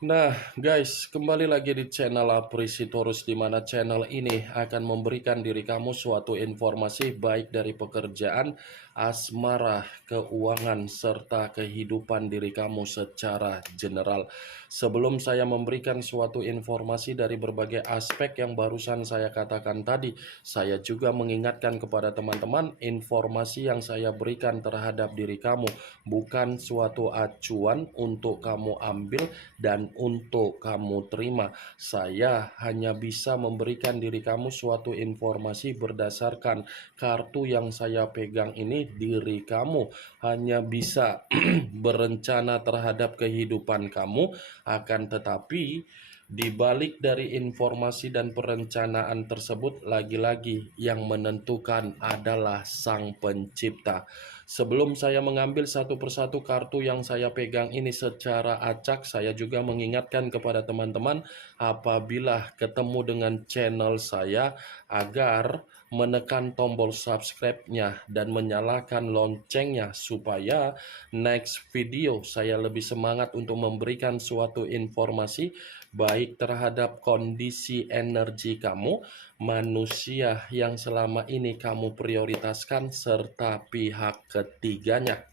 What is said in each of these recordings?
Nah, guys, kembali lagi di channel Aprisitorus, di mana channel ini akan memberikan diri kamu suatu informasi baik dari pekerjaan, asmara, keuangan, serta kehidupan diri kamu secara general. Sebelum saya memberikan suatu informasi dari berbagai aspek yang barusan saya katakan tadi, saya juga mengingatkan kepada teman-teman, informasi yang saya berikan terhadap diri kamu bukan suatu acuan untuk kamu ambil dan untuk kamu terima. Saya hanya bisa memberikan diri kamu suatu informasi berdasarkan kartu yang saya pegang ini. Diri kamu hanya bisa berencana terhadap kehidupan kamu, akan tetapi di balik dari informasi dan perencanaan tersebut, lagi-lagi yang menentukan adalah Sang Pencipta. Sebelum saya mengambil satu persatu kartu yang saya pegang ini secara acak, saya juga mengingatkan kepada teman-teman apabila ketemu dengan channel saya agar menekan tombol subscribe-nya dan menyalakan loncengnya supaya next video saya lebih semangat untuk memberikan suatu informasi baik terhadap kondisi energi kamu, manusia yang selama ini kamu prioritaskan, serta pihak ketiganya.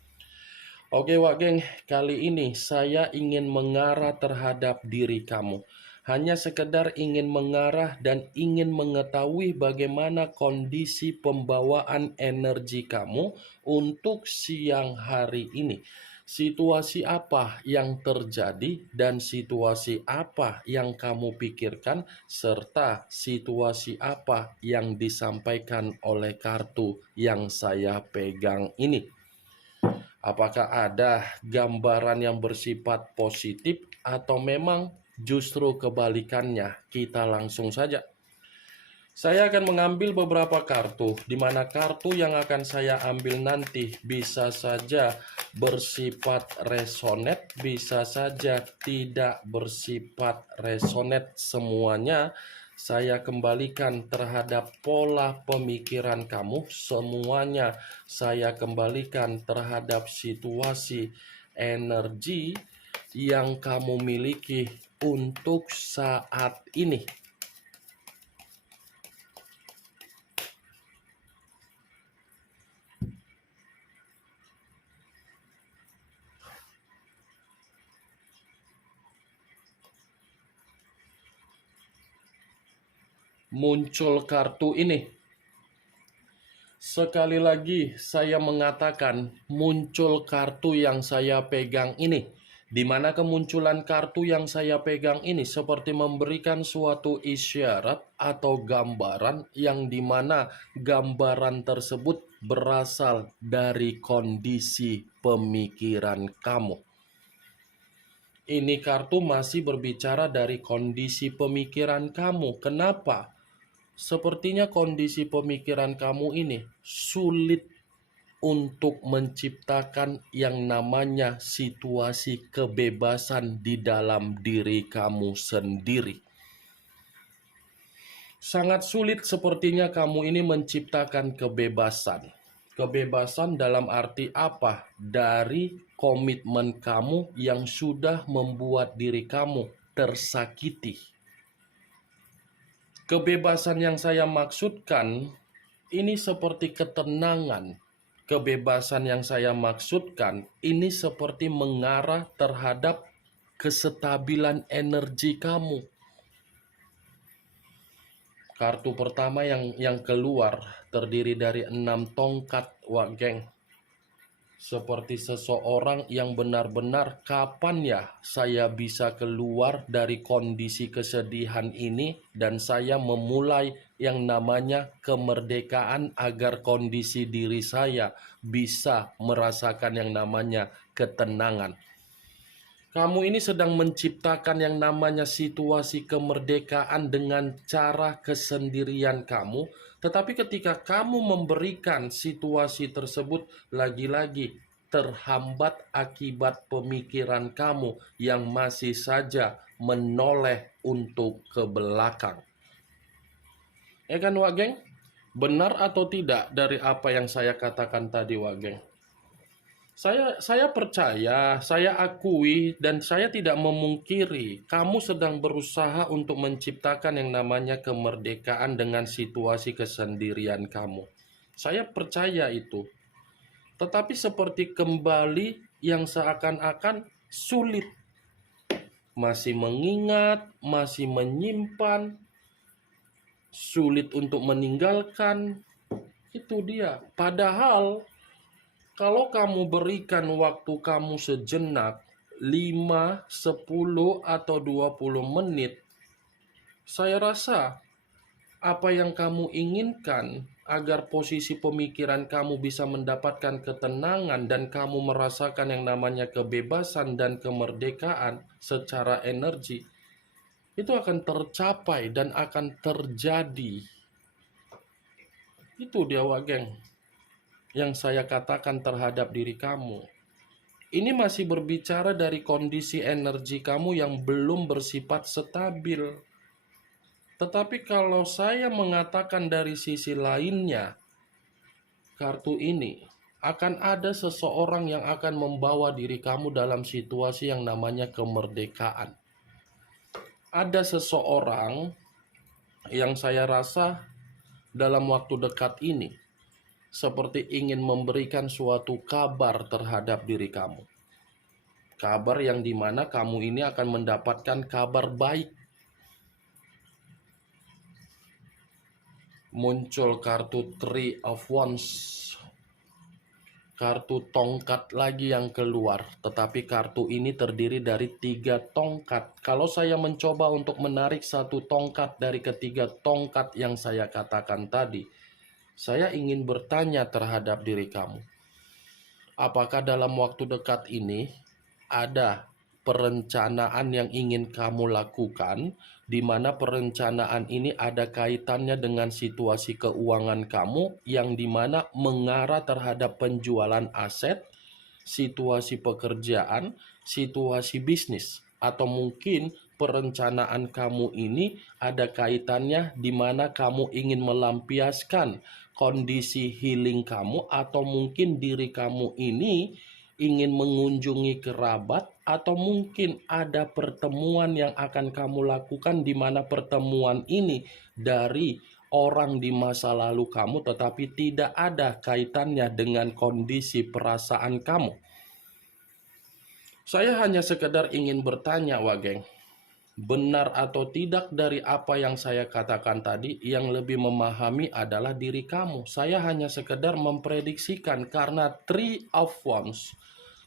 Oke Wak Geng, kali ini saya ingin mengarah terhadap diri kamu. Hanya sekedar ingin mengarah dan ingin mengetahui bagaimana kondisi pembawaan energi kamu untuk siang hari ini. Situasi apa yang terjadi dan situasi apa yang kamu pikirkan, serta situasi apa yang disampaikan oleh kartu yang saya pegang ini. Apakah ada gambaran yang bersifat positif atau memang justru kebalikannya? Kita langsung saja. Saya akan mengambil beberapa kartu, di mana kartu yang akan saya ambil nanti bisa saja bersifat resonet, bisa saja tidak bersifat resonet. Semuanya saya kembalikan terhadap pola pemikiran kamu, semuanya saya kembalikan terhadap situasi energi yang kamu miliki untuk saat ini. Muncul kartu ini. Sekali lagi saya mengatakan muncul kartu yang saya pegang ini, di mana kemunculan kartu yang saya pegang ini seperti memberikan suatu isyarat atau gambaran yang dimana gambaran tersebut berasal dari kondisi pemikiran kamu. Ini kartu masih berbicara dari kondisi pemikiran kamu. Kenapa? Sepertinya kondisi pemikiran kamu ini sulit untuk menciptakan yang namanya situasi kebebasan di dalam diri kamu sendiri. Sangat sulit sepertinya kamu ini menciptakan kebebasan. Kebebasan dalam arti apa? Dari komitmen kamu yang sudah membuat diri kamu tersakiti. Kebebasan yang saya maksudkan ini seperti ketenangan. Kebebasan yang saya maksudkan ini seperti mengarah terhadap kestabilan energi kamu. Kartu pertama yang keluar terdiri dari 6 tongkat, Wak Geng. Seperti seseorang yang benar-benar, kapan ya saya bisa keluar dari kondisi kesedihan ini dan saya memulai yang namanya kemerdekaan agar kondisi diri saya bisa merasakan yang namanya ketenangan. Kamu ini sedang menciptakan yang namanya situasi kemerdekaan dengan cara kesendirian kamu, tetapi ketika kamu memberikan situasi tersebut, lagi-lagi terhambat akibat pemikiran kamu yang masih saja menoleh untuk ke belakang. Ya kan, Wak Geng? Benar atau tidak dari apa yang saya katakan tadi, Wak Geng? Saya percaya, saya akui, dan saya tidak memungkiri kamu sedang berusaha untuk menciptakan yang namanya kemerdekaan dengan situasi kesendirian kamu. Saya percaya itu. Tetapi seperti kembali yang seakan-akan sulit, masih mengingat, masih menyimpan, sulit untuk meninggalkan. Itu dia. Padahal kalau kamu berikan waktu kamu sejenak 5, 10, atau 20 menit, saya rasa apa yang kamu inginkan agar posisi pemikiran kamu bisa mendapatkan ketenangan dan kamu merasakan yang namanya kebebasan dan kemerdekaan secara energi, itu akan tercapai dan akan terjadi. Itu dia, Wageng, yang saya katakan terhadap diri kamu. Ini masih berbicara dari kondisi energi kamu yang belum bersifat stabil. Tetapi kalau saya mengatakan dari sisi lainnya, kartu ini akan ada seseorang yang akan membawa diri kamu dalam situasi yang namanya kemerdekaan. Ada seseorang yang saya rasa dalam waktu dekat ini seperti ingin memberikan suatu kabar terhadap diri kamu. Kabar yang dimana kamu ini akan mendapatkan kabar baik. Muncul kartu Three of Wands. Kartu tongkat lagi yang keluar. Tetapi kartu ini terdiri dari 3 tongkat. Kalau saya mencoba untuk menarik 1 tongkat dari ketiga tongkat yang saya katakan tadi, saya ingin bertanya terhadap diri kamu. Apakah dalam waktu dekat ini ada perencanaan yang ingin kamu lakukan, di mana perencanaan ini ada kaitannya dengan situasi keuangan kamu, yang dimana mengarah terhadap penjualan aset, situasi pekerjaan, situasi bisnis, atau mungkin perencanaan kamu ini ada kaitannya di mana kamu ingin melampiaskan kondisi healing kamu, atau mungkin diri kamu ini ingin mengunjungi kerabat, atau mungkin ada pertemuan yang akan kamu lakukan di mana pertemuan ini dari orang di masa lalu kamu, tetapi tidak ada kaitannya dengan kondisi perasaan kamu. Saya hanya sekedar ingin bertanya, Wageng, benar atau tidak dari apa yang saya katakan tadi, yang lebih memahami adalah diri kamu. Saya hanya sekedar memprediksikan karena Three of Wands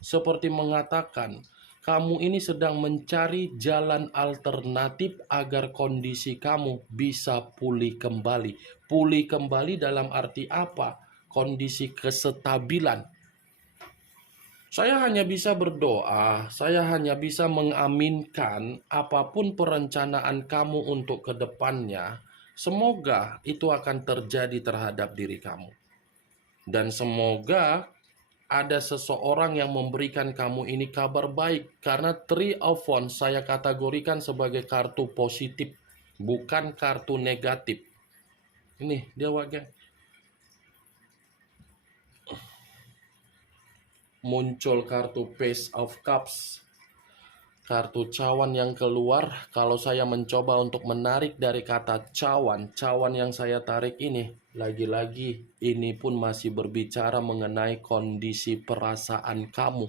seperti mengatakan kamu ini sedang mencari jalan alternatif agar kondisi kamu bisa pulih kembali. Pulih kembali dalam arti apa? Kondisi kestabilan. Saya hanya bisa berdoa, saya hanya bisa mengaminkan apapun perencanaan kamu untuk kedepannya. Semoga itu akan terjadi terhadap diri kamu. Dan semoga ada seseorang yang memberikan kamu ini kabar baik. Karena Three of Wands saya kategorikan sebagai kartu positif, bukan kartu negatif. Ini dia, Wageng. Muncul kartu Page of Cups. Kartu cawan yang keluar. Kalau saya mencoba untuk menarik dari kata cawan, cawan yang saya tarik ini, lagi-lagi ini pun masih berbicara mengenai kondisi perasaan kamu.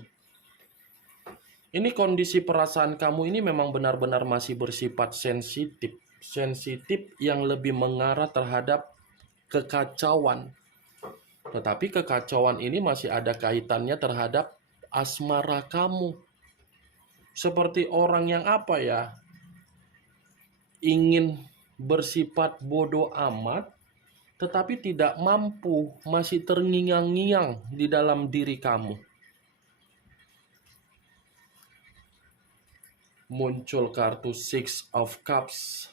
Ini kondisi perasaan kamu ini memang benar-benar masih bersifat sensitif. Sensitif yang lebih mengarah terhadap kekacauan. Tetapi kekacauan ini masih ada kaitannya terhadap asmara kamu. Seperti orang yang apa ya, ingin bersifat bodoh amat, tetapi tidak mampu, masih terngiang-ngiang di dalam diri kamu. Muncul kartu Six of Cups.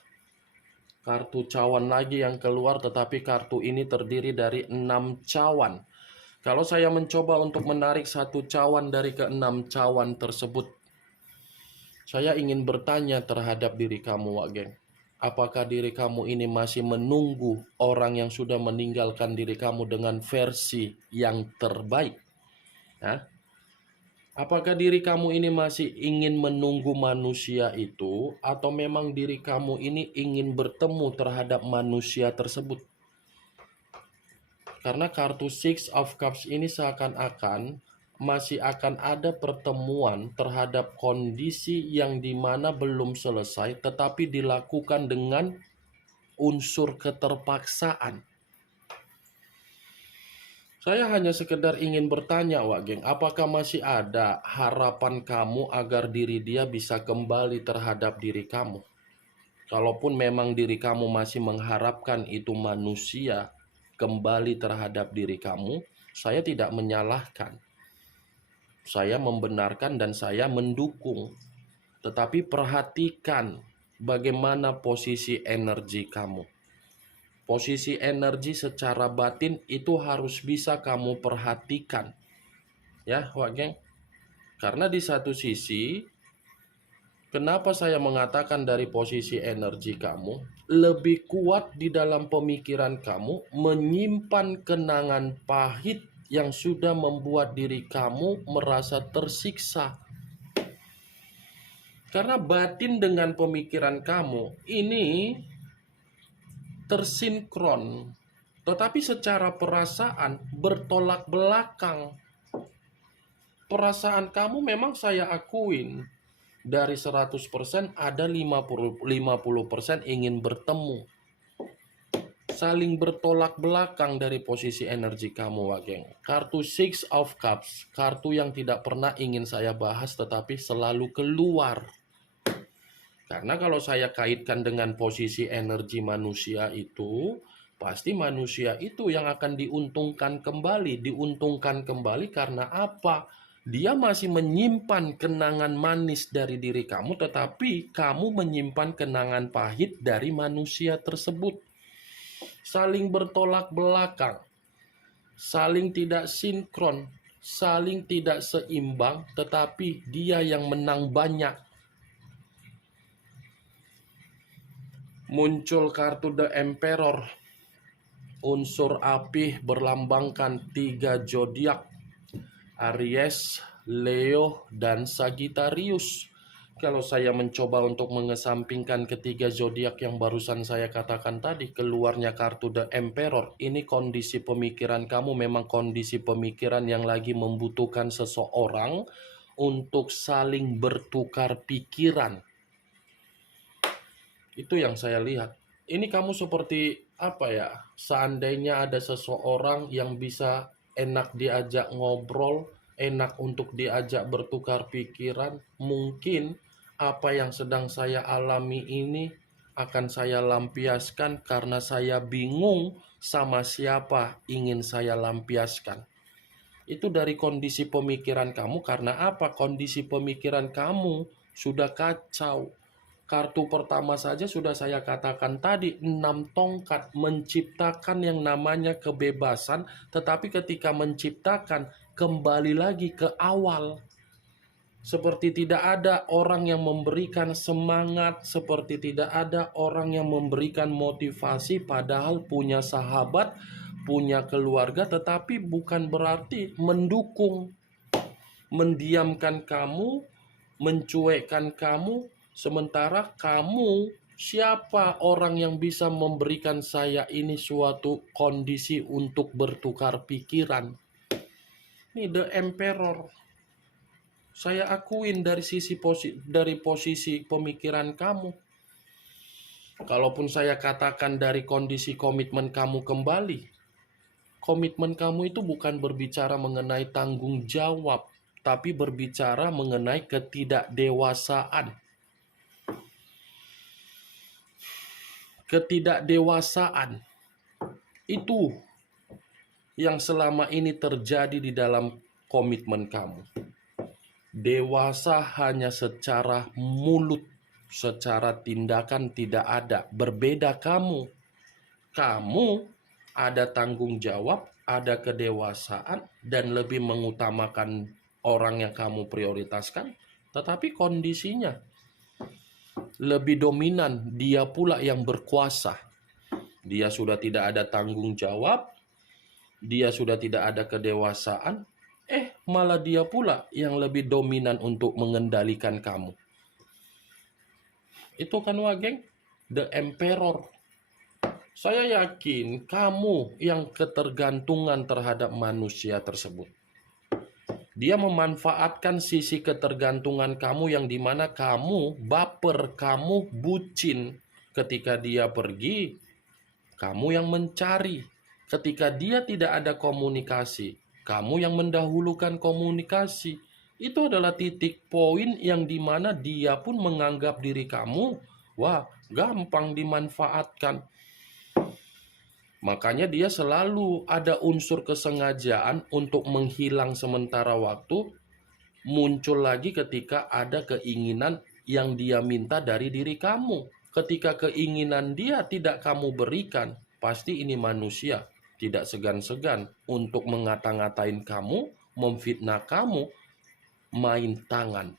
Kartu cawan lagi yang keluar, tetapi kartu ini terdiri dari 6 cawan. Kalau saya mencoba untuk menarik 1 cawan dari ke-6 cawan tersebut, saya ingin bertanya terhadap diri kamu, Wageng. Apakah diri kamu ini masih menunggu orang yang sudah meninggalkan diri kamu dengan versi yang terbaik? Hah? Apakah diri kamu ini masih ingin menunggu manusia itu, atau memang diri kamu ini ingin bertemu terhadap manusia tersebut? Karena kartu Six of Cups ini seakan-akan masih akan ada pertemuan terhadap kondisi yang dimana belum selesai, tetapi dilakukan dengan unsur keterpaksaan. Saya hanya sekedar ingin bertanya, Wak Geng, apakah masih ada harapan kamu agar diri dia bisa kembali terhadap diri kamu? Kalaupun memang diri kamu masih mengharapkan itu manusia kembali terhadap diri kamu, saya tidak menyalahkan. Saya membenarkan dan saya mendukung. Tetapi perhatikan bagaimana posisi energi kamu. Posisi energi secara batin itu harus bisa kamu perhatikan. Ya, Wak Geng. Karena di satu sisi, kenapa saya mengatakan dari posisi energi kamu, lebih kuat di dalam pemikiran kamu menyimpan kenangan pahit yang sudah membuat diri kamu merasa tersiksa. Karena batin dengan pemikiran kamu ini tersinkron, tetapi secara perasaan bertolak belakang. Perasaan kamu memang saya akuin, dari 100% ada 50% ingin bertemu. Saling bertolak belakang dari posisi energi kamu, Wak Geng. Kartu Six of Cups, kartu yang tidak pernah ingin saya bahas tetapi selalu keluar. Karena kalau saya kaitkan dengan posisi energi manusia itu, pasti manusia itu yang akan diuntungkan kembali. Diuntungkan kembali karena apa? Dia masih menyimpan kenangan manis dari diri kamu, tetapi kamu menyimpan kenangan pahit dari manusia tersebut. Saling bertolak belakang, saling tidak sinkron, saling tidak seimbang, tetapi dia yang menang banyak. Muncul kartu The Emperor. Unsur api berlambangkan 3 zodiak, Aries, Leo, dan Sagittarius. Kalau saya mencoba untuk mengesampingkan ketiga zodiak yang barusan saya katakan tadi, keluarnya kartu The Emperor. Ini kondisi pemikiran kamu memang kondisi pemikiran yang lagi membutuhkan seseorang untuk saling bertukar pikiran. Itu yang saya lihat. Ini kamu seperti apa ya? Seandainya ada seseorang yang bisa enak diajak ngobrol, enak untuk diajak bertukar pikiran, mungkin apa yang sedang saya alami ini akan saya lampiaskan karena saya bingung sama siapa ingin saya lampiaskan. Itu dari kondisi pemikiran kamu. Karena apa? Kondisi pemikiran kamu sudah kacau. Kartu pertama saja sudah saya katakan tadi, 6 tongkat, menciptakan yang namanya kebebasan, tetapi ketika menciptakan kembali lagi ke awal. Seperti tidak ada orang yang memberikan semangat, seperti tidak ada orang yang memberikan motivasi, padahal punya sahabat, punya keluarga, tetapi bukan berarti mendukung, mendiamkan kamu, mencuekkan kamu. Sementara kamu, siapa orang yang bisa memberikan saya ini suatu kondisi untuk bertukar pikiran? Ini The Emperor. Saya akuin dari posisi pemikiran kamu. Kalaupun saya katakan dari kondisi komitmen kamu kembali, komitmen kamu itu bukan berbicara mengenai tanggung jawab, tapi berbicara mengenai ketidakdewasaan. Ketidakdewasaan itu yang selama ini terjadi di dalam komitmen kamu. Dewasa hanya secara mulut, secara tindakan tidak ada. Berbeda kamu. Kamu ada tanggung jawab, ada kedewasaan, dan lebih mengutamakan orang yang kamu prioritaskan. Tetapi kondisinya lebih dominan, dia pula yang berkuasa. Dia sudah tidak ada tanggung jawab, dia sudah tidak ada kedewasaan, Malah dia pula yang lebih dominan untuk mengendalikan kamu. Itu kan Wageng, the emperor. Saya yakin kamu yang ketergantungan terhadap manusia tersebut. Dia memanfaatkan sisi ketergantungan kamu yang dimana kamu baper, kamu bucin. Ketika dia pergi, kamu yang mencari. Ketika dia tidak ada komunikasi, kamu yang mendahulukan komunikasi. Itu adalah titik poin yang dimana dia pun menganggap diri kamu, wah, gampang dimanfaatkan. Makanya dia selalu ada unsur kesengajaan untuk menghilang sementara waktu, muncul lagi ketika ada keinginan yang dia minta dari diri kamu. Ketika keinginan dia tidak kamu berikan, pasti ini manusia tidak segan-segan untuk mengata-ngatain kamu, memfitnah kamu, main tangan.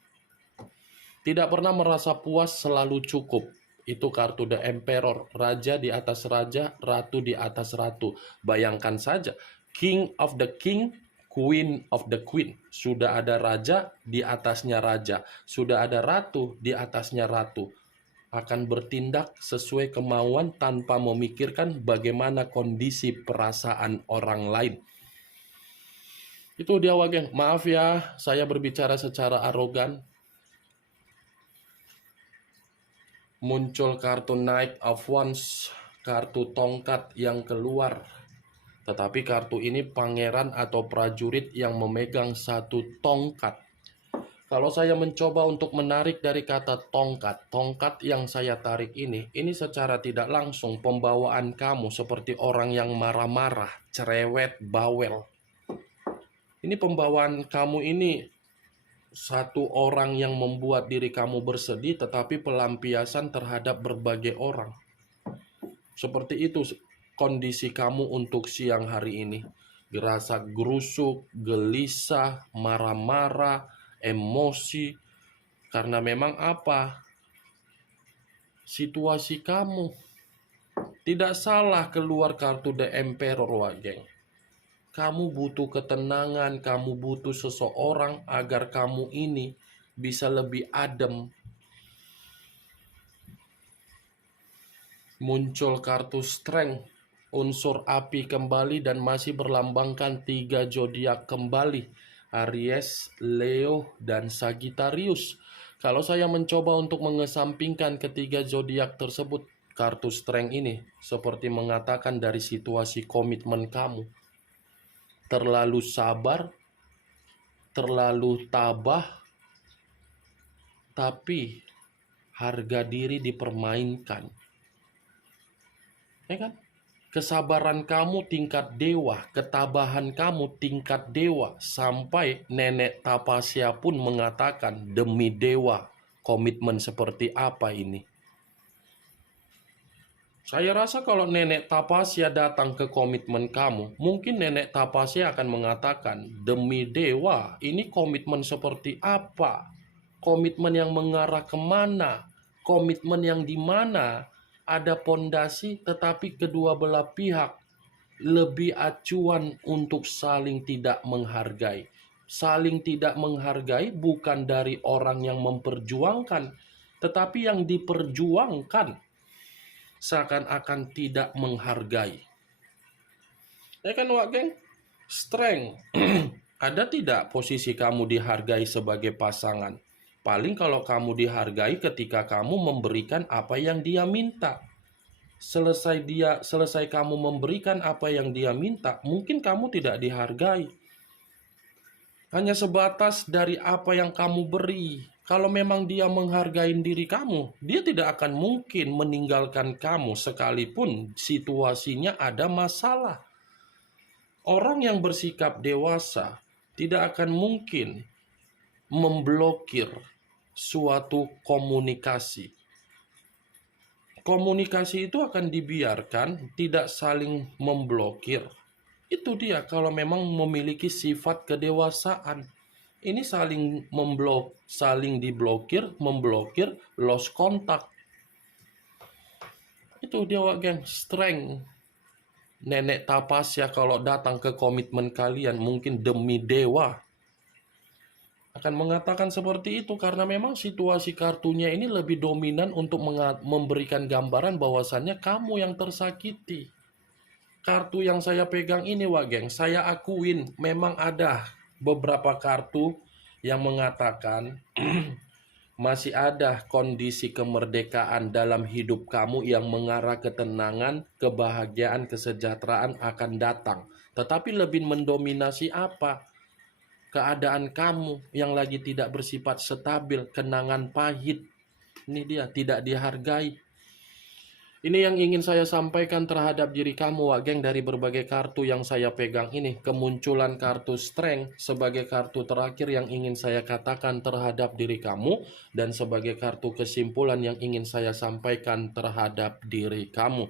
Tidak pernah merasa puas, selalu cukup. Itu kartu The Emperor, raja di atas raja, ratu di atas ratu. Bayangkan saja, King of the King, Queen of the Queen. Sudah ada raja, di atasnya raja. Sudah ada ratu, di atasnya ratu. Akan bertindak sesuai kemauan tanpa memikirkan bagaimana kondisi perasaan orang lain. Itu dia Wageng. Maaf ya, saya berbicara secara arogan. Muncul kartu Knight of Wands, kartu tongkat yang keluar. Tetapi kartu ini pangeran atau prajurit yang memegang satu tongkat. Kalau saya mencoba untuk menarik dari kata tongkat yang saya tarik ini secara tidak langsung pembawaan kamu seperti orang yang marah-marah, cerewet, bawel. Ini pembawaan kamu ini satu orang yang membuat diri kamu bersedih, tetapi pelampiasan terhadap berbagai orang. Seperti itu kondisi kamu untuk siang hari ini. Gerasa gerusuk, gelisah, marah-marah, emosi. Karena memang apa? Situasi kamu. Tidak salah keluar kartu The Emperor, Wageng. Kamu butuh ketenangan, kamu butuh seseorang agar kamu ini bisa lebih adem. Muncul kartu Strength, unsur api kembali dan masih berlambangkan 3 zodiak kembali, Aries, Leo, dan Sagittarius. Kalau saya mencoba untuk mengesampingkan ketiga zodiak tersebut, kartu Strength ini seperti mengatakan dari situasi komitmen kamu. Terlalu sabar, terlalu tabah, tapi harga diri dipermainkan. Ya kan? Kesabaran kamu tingkat dewa, ketabahan kamu tingkat dewa, sampai nenek Tapasya pun mengatakan, demi dewa, komitmen seperti apa ini? Saya rasa kalau nenek Tapasya datang ke komitmen kamu, mungkin nenek Tapasya akan mengatakan, demi dewa, ini komitmen seperti apa? Komitmen yang mengarah kemana? Komitmen yang dimana ada pondasi tetapi kedua belah pihak lebih acuan untuk saling tidak menghargai. Saling tidak menghargai bukan dari orang yang memperjuangkan, tetapi yang diperjuangkan seakan-akan tidak menghargai. Ya kan Wak Geng? Strength. Ada tidak posisi kamu dihargai sebagai pasangan? Paling kalau kamu dihargai ketika kamu memberikan apa yang dia minta. Selesai kamu memberikan apa yang dia minta, mungkin kamu tidak dihargai. Hanya sebatas dari apa yang kamu beri. Kalau memang dia menghargai diri kamu, dia tidak akan mungkin meninggalkan kamu sekalipun situasinya ada masalah. Orang yang bersikap dewasa tidak akan mungkin memblokir suatu komunikasi. Komunikasi itu akan dibiarkan, tidak saling memblokir. Itu dia kalau memang memiliki sifat kedewasaan. Ini saling saling diblokir, memblokir, lost contact. Itu dia Wak Geng, strength. nenek Tapasya kalau datang ke komitmen kalian, mungkin demi dewa akan mengatakan seperti itu, karena memang situasi kartunya ini lebih dominan untuk memberikan gambaran bahwasannya kamu yang tersakiti. Kartu yang saya pegang ini, Wak Geng, saya akuin memang ada beberapa kartu yang mengatakan masih ada kondisi kemerdekaan dalam hidup kamu yang mengarah ketenangan, kebahagiaan, kesejahteraan akan datang. Tetapi lebih mendominasi apa? Keadaan kamu yang lagi tidak bersifat stabil, kenangan pahit. Ini dia, tidak dihargai. Ini yang ingin saya sampaikan terhadap diri kamu, Wak Geng, dari berbagai kartu yang saya pegang ini. Kemunculan kartu Strength sebagai kartu terakhir yang ingin saya katakan terhadap diri kamu, dan sebagai kartu kesimpulan yang ingin saya sampaikan terhadap diri kamu.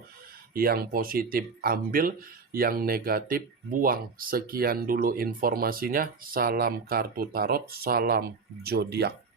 Yang positif ambil, yang negatif buang. Sekian dulu informasinya. Salam kartu tarot, salam zodiak.